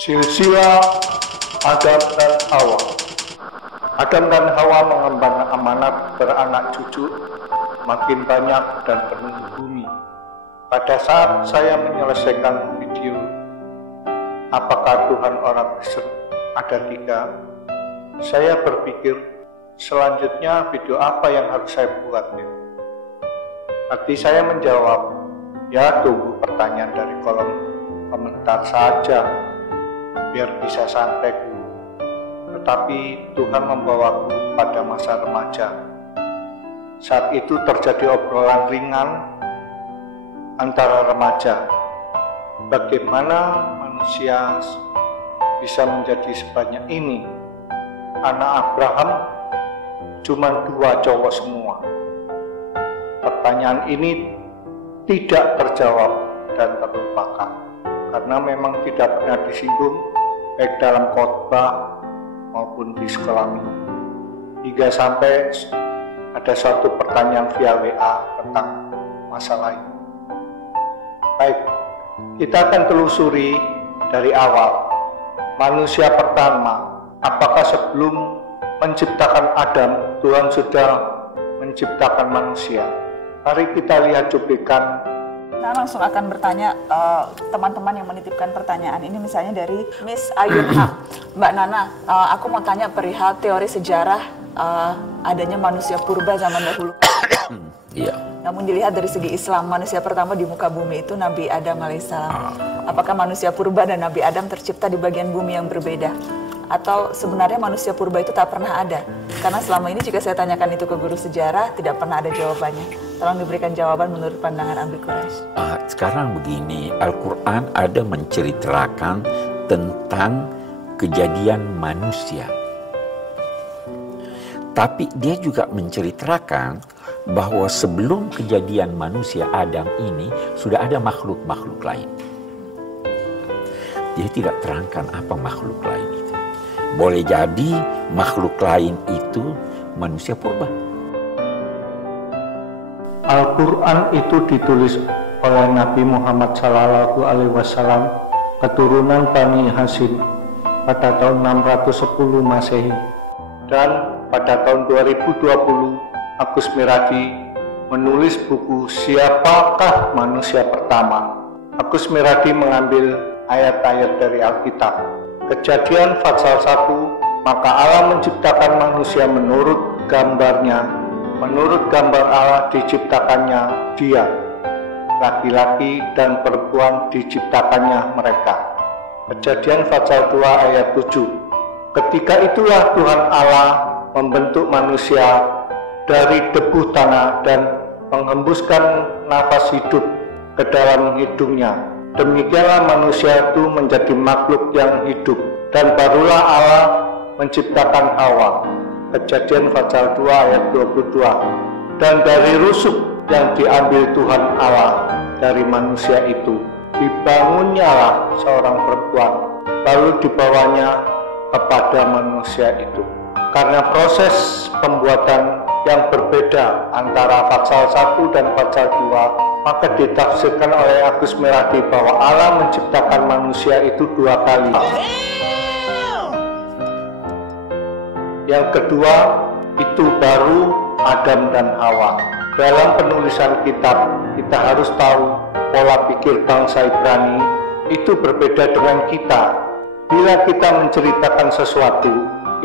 Silsilah Adam dan Hawa. Adam dan Hawa mengemban amanat beranak cucu makin banyak dan penuh bumi. Pada saat saya menyelesaikan video apakah Tuhan orang Kristen ada 3, saya berpikir selanjutnya video apa yang harus saya buat ya. Hati saya menjawab, ya tunggu pertanyaan dari kolom komentar saja biar bisa santai dulu. Tetapi Tuhan membawaku pada masa remaja. Saat itu terjadi obrolan ringan antara remaja. Bagaimana manusia bisa menjadi sebanyak ini? Anak Abraham cuma 2 cowok semua. Pertanyaan ini tidak terjawab dan terlupakan karena memang tidak pernah disinggung baik dalam khotbah maupun di sekolah minggu. Hingga sampai ada suatu pertanyaan via WA tentang masalah ini. Baik, kita akan telusuri dari awal. Manusia pertama, apakah sebelum menciptakan Adam, Tuhan sudah menciptakan manusia? Mari kita lihat cuplikan. Nah, langsung akan bertanya teman-teman yang menitipkan pertanyaan ini, misalnya dari Miss Ayunha. Mbak Nana, aku mau tanya perihal teori sejarah adanya manusia purba zaman dahulu. Iya. Namun dilihat dari segi Islam, manusia pertama di muka bumi itu Nabi Adam alaihissalam. Apakah manusia purba dan Nabi Adam tercipta di bagian bumi yang berbeda? Atau sebenarnya manusia purba itu tak pernah ada? Karena selama ini jika saya tanyakan itu ke guru sejarah, tidak pernah ada jawabannya. Tolong diberikan jawaban menurut pandangan Abi Quraish. Sekarang begini, Al-Quran ada menceritakan tentang kejadian manusia. Tapi dia juga menceritakan bahwa sebelum kejadian manusia Adam ini sudah ada makhluk-makhluk lain. Dia tidak terangkan apa makhluk lain itu. Boleh jadi makhluk lain itu manusia purba. Al-Quran itu ditulis oleh Nabi Muhammad SAW, keturunan Bani Hashim, pada tahun 610 Masehi. Dan pada tahun 2020, Agus Miradi menulis buku Siapakah Manusia Pertama. Agus Miradi mengambil ayat-ayat dari Alkitab. Kejadian pasal 1, maka Allah menciptakan manusia menurut gambarnya. Menurut gambar Allah diciptakannya dia. Laki-laki dan perempuan diciptakannya mereka. Kejadian pasal 2 ayat 7. Ketika itulah Tuhan Allah membentuk manusia dari debu tanah dan menghembuskan nafas hidup ke dalam hidungnya. Demikianlah manusia itu menjadi makhluk yang hidup, dan barulah Allah menciptakan Hawa. Kejadian pasal 2 ayat 22. Dan dari rusuk yang diambil Tuhan Allah dari manusia itu, dibangunnyalah seorang perempuan, lalu dibawanya kepada manusia itu. Karena proses pembuatan yang berbeda antara pasal 1 dan pasal 2, maka ditafsirkan oleh Agus Miradi bahwa Allah menciptakan manusia itu 2 kali. Yang kedua itu baru Adam dan Hawa. Dalam penulisan kitab, kita harus tahu pola pikir bangsa Ibrani itu berbeda dengan kita. Bila kita menceritakan sesuatu,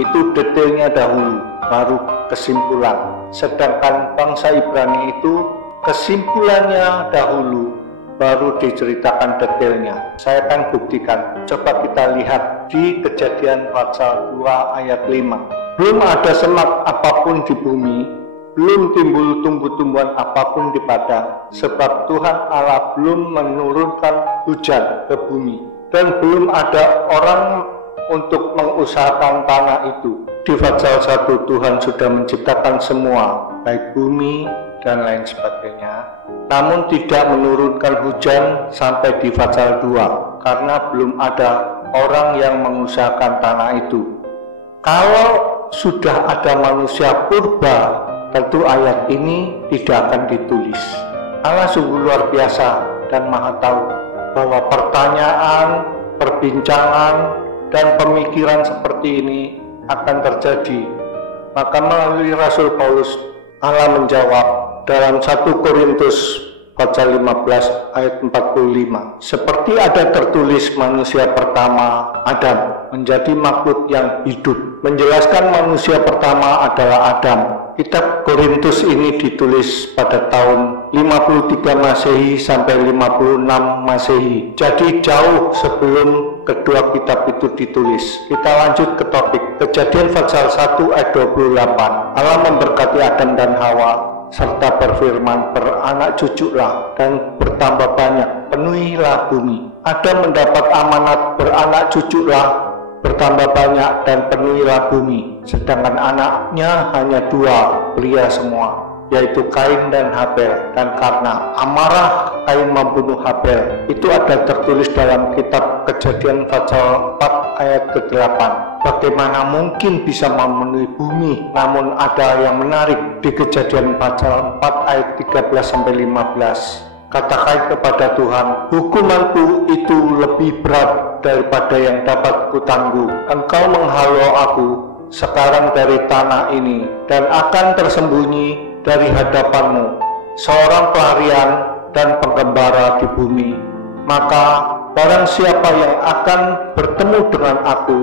itu detailnya dahulu, baru kesimpulan. Sedangkan bangsa Ibrani itu kesimpulannya dahulu, baru diceritakan detailnya. Saya akan buktikan. Coba kita lihat di Kejadian pasal 2 ayat 5. Belum ada semak apapun di bumi, belum timbul tumbuh-tumbuhan apapun di padang, sebab Tuhan Allah belum menurunkan hujan ke bumi, dan belum ada orang untuk mengusahakan tanah itu. Di pasal 1 Tuhan sudah menciptakan semua, baik bumi dan lain sebagainya, namun tidak menurunkan hujan sampai di pasal 2 karena belum ada orang yang mengusahakan tanah itu. Kalau sudah ada manusia purba, tentu ayat ini tidak akan ditulis. Allah sungguh luar biasa dan maha tahu bahwa pertanyaan perbincangan dan pemikiran seperti ini akan terjadi. Maka melalui Rasul Paulus, Allah menjawab dalam 1 Korintus pasal 15 ayat 45. Seperti ada tertulis manusia pertama, Adam, menjadi makhluk yang hidup. Menjelaskan manusia pertama adalah Adam. Kitab Korintus ini ditulis pada tahun 53 Masehi sampai 56 Masehi. Jadi jauh sebelum kedua kitab itu ditulis. Kita lanjut ke topik. Kejadian pasal 1 ayat 28. Allah memberkati Adam dan Hawa serta berfirman, beranak cuculah dan bertambah banyak, penuhilah bumi. Adam mendapat amanat beranak cuculah, bertambah banyak dan penuhilah bumi. Sedangkan anaknya hanya 2 pria semua, yaitu Kain dan Habel. Dan karena amarah Kain membunuh Habel, itu ada tertulis dalam kitab Kejadian pasal 4 ayat ke-8. Bagaimana mungkin bisa memenuhi bumi? Namun ada yang menarik di Kejadian pasal 4 ayat 13 sampai 15. Kata Kain kepada Tuhan, hukumanku itu lebih berat daripada yang dapat kutangguh. Engkau menghalau aku sekarang dari tanah ini dan akan tersembunyi dari hadapanmu seorang pelarian dan penggembara di bumi. Maka barang siapa yang akan bertemu dengan aku,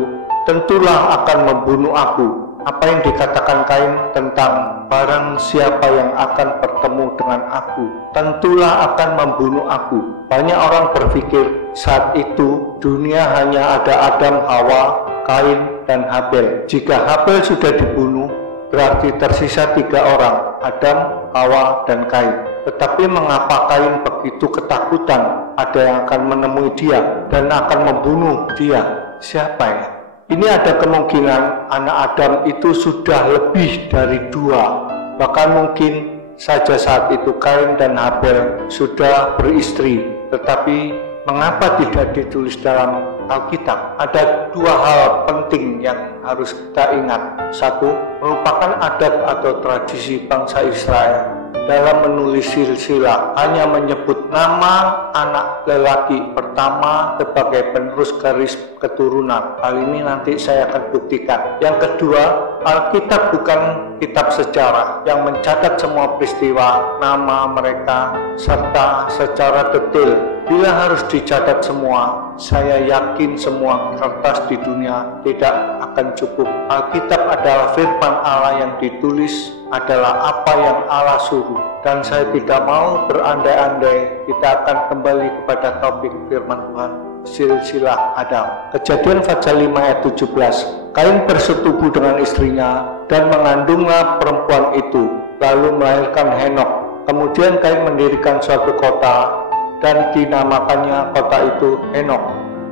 tentulah akan membunuh aku. Apa yang dikatakan Kain tentang barang siapa yang akan bertemu dengan aku, tentulah akan membunuh aku. Banyak orang berpikir saat itu dunia hanya ada Adam, Hawa, Kain, dan Habel. Jika Habel sudah dibunuh, berarti tersisa 3 orang, Adam, Hawa, dan Kain. Tetapi mengapa Kain begitu ketakutan ada yang akan menemui dia dan akan membunuh dia? Siapa ya? Ini ada kemungkinan anak Adam itu sudah lebih dari 2. Bahkan mungkin saja saat itu Kain dan Habel sudah beristri. Tetapi mengapa tidak ditulis dalam Alkitab? Ada 2 hal penting yang harus kita ingat. 1, merupakan adat atau tradisi bangsa Israel dalam menulis silsilah hanya menyebut nama anak lelaki pertama sebagai penerus garis keturunan. Hal ini nanti saya akan buktikan. Yang kedua, Alkitab bukan kitab sejarah yang mencatat semua peristiwa, nama mereka, serta secara detail. Bila harus dicatat semua, saya yakin semua kertas di dunia tidak akan cukup. Alkitab adalah firman Allah yang ditulis, adalah apa yang Allah suruh. Dan saya tidak mau berandai-andai. Kita akan kembali kepada topik firman Tuhan, silsilah Adam. Kejadian pasal 5 ayat 17. Kain bersetubuh dengan istrinya dan mengandunglah perempuan itu, lalu melahirkan Henok. Kemudian Kain mendirikan suatu kota dan dinamakannya kota itu Henok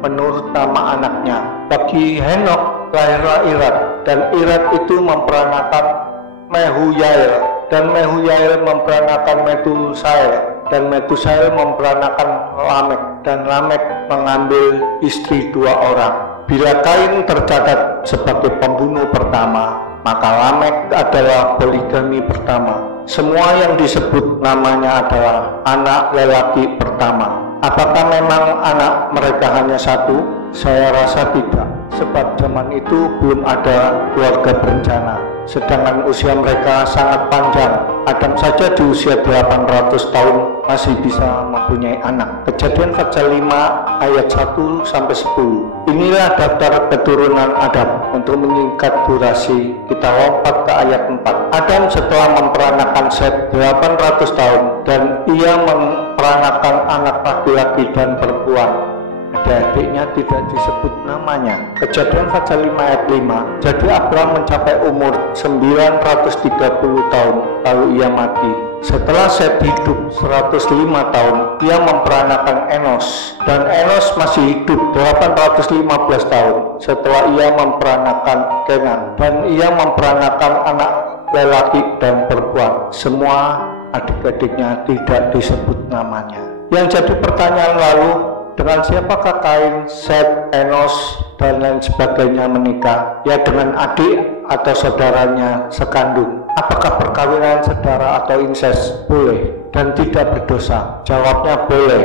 menurut nama anaknya. Bagi Henok lahirlah Irad, dan Irad itu memperanakan Mehuyael, dan Mehuyael memperanakan Metusael, dan Metusael memperanakan Lamek, dan Lamek mengambil istri 2 orang. Bila Kain tercatat sebagai pembunuh pertama, maka Lamek adalah poligami pertama. Semua yang disebut namanya adalah anak lelaki pertama. Apakah memang anak mereka hanya 1? Saya rasa tidak, sebab zaman itu belum ada keluarga berencana. Sedangkan usia mereka sangat panjang. Adam saja di usia 800 tahun masih bisa mempunyai anak. Kejadian pasal 5 ayat 1 sampai 10. Inilah daftar keturunan Adam. Untuk menyingkat durasi, kita lompat ke ayat 4. Adam setelah memperanakan Set 800 tahun, dan ia memperanakan anak laki-laki dan perempuan. Adik-adiknya tidak disebut namanya. Kejadian pasal 5 ayat 5. Jadi Abraham mencapai umur 930 tahun, lalu ia mati. Setelah Set hidup 105 tahun, ia memperanakan Enos, dan Enos masih hidup 815 tahun setelah ia memperanakan Kenan, dan ia memperanakan anak lelaki dan perempuan. Semua adik-adiknya tidak disebut namanya. Yang jadi pertanyaan lalu, dengan siapakah Kain, Set, Enos, dan lain sebagainya menikah? Ya dengan adik atau saudaranya sekandung. Apakah perkawinan saudara atau inses boleh dan tidak berdosa? Jawabnya boleh.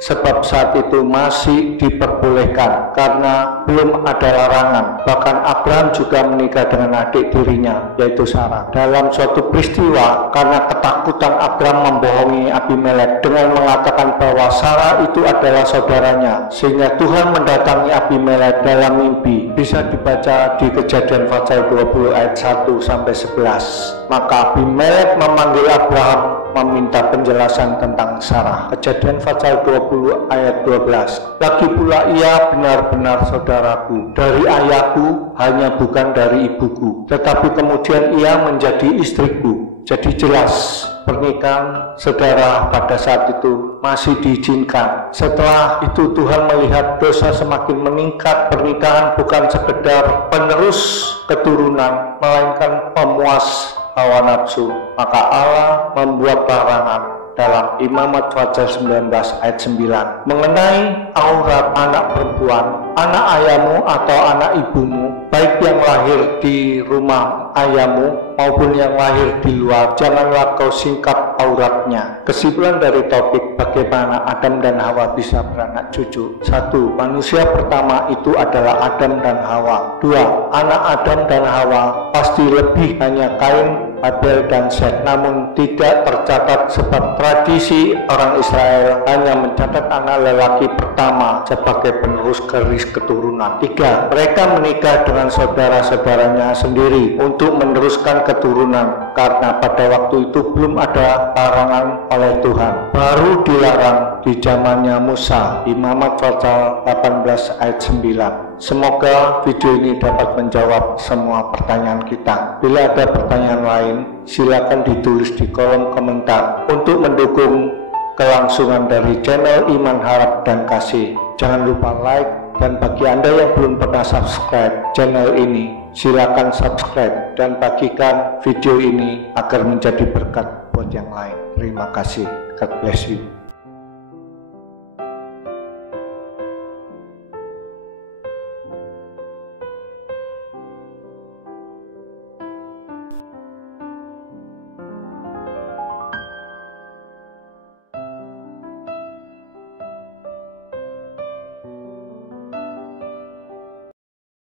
sebab saat itu masih diperbolehkan karena belum ada larangan. Bahkan Abraham juga menikah dengan adik tirinya, yaitu Sarah. Dalam suatu peristiwa, karena ketakutan Abraham membohongi Abimelek dengan mengatakan bahwa Sarah itu adalah saudaranya, sehingga Tuhan mendatangi Abimelek dalam mimpi. Bisa dibaca di Kejadian pasal 20 ayat 1-11. Maka Abimelek memanggil Abraham meminta penjelasan tentang Sarah. Kejadian pasal 20 ayat 12. Lagi pula ia benar-benar saudaraku dari ayahku, hanya bukan dari ibuku, tetapi kemudian ia menjadi istriku. Jadi jelas pernikahan saudara pada saat itu masih diizinkan. Setelah itu Tuhan melihat dosa semakin meningkat. Pernikahan bukan sekedar penerus keturunan, melainkan pemuas hawa nafsu. Maka Allah membuat larangan dalam Imamat pasal 19 ayat 9 mengenai aurat anak perempuan, anak ayahmu atau anak ibumu, baik yang lahir di rumah ayahmu maupun yang lahir di luar, janganlah kau singkap auratnya. Kesimpulan dari topik bagaimana Adam dan Hawa bisa beranak cucu. 1. Manusia pertama itu adalah Adam dan Hawa. 2. Anak Adam dan Hawa pasti lebih hanya Kain, Abel dan Set, namun tidak tercatat sebab tradisi orang Israel hanya mencatat anak lelaki pertama sebagai penerus garis keturunan. 3. Mereka menikah dengan saudara-saudaranya sendiri untuk meneruskan keturunan karena pada waktu itu belum ada larangan oleh Tuhan. Baru dilarang di zamannya Musa. Imamat pasal 18 ayat 9. Semoga video ini dapat menjawab semua pertanyaan kita. Bila ada pertanyaan lain, silakan ditulis di kolom komentar. Untuk mendukung kelangsungan dari channel Iman Harap dan Kasih, jangan lupa like, dan bagi Anda yang belum pernah subscribe channel ini, silakan subscribe dan bagikan video ini agar menjadi berkat buat yang lain. Terima kasih. God bless you.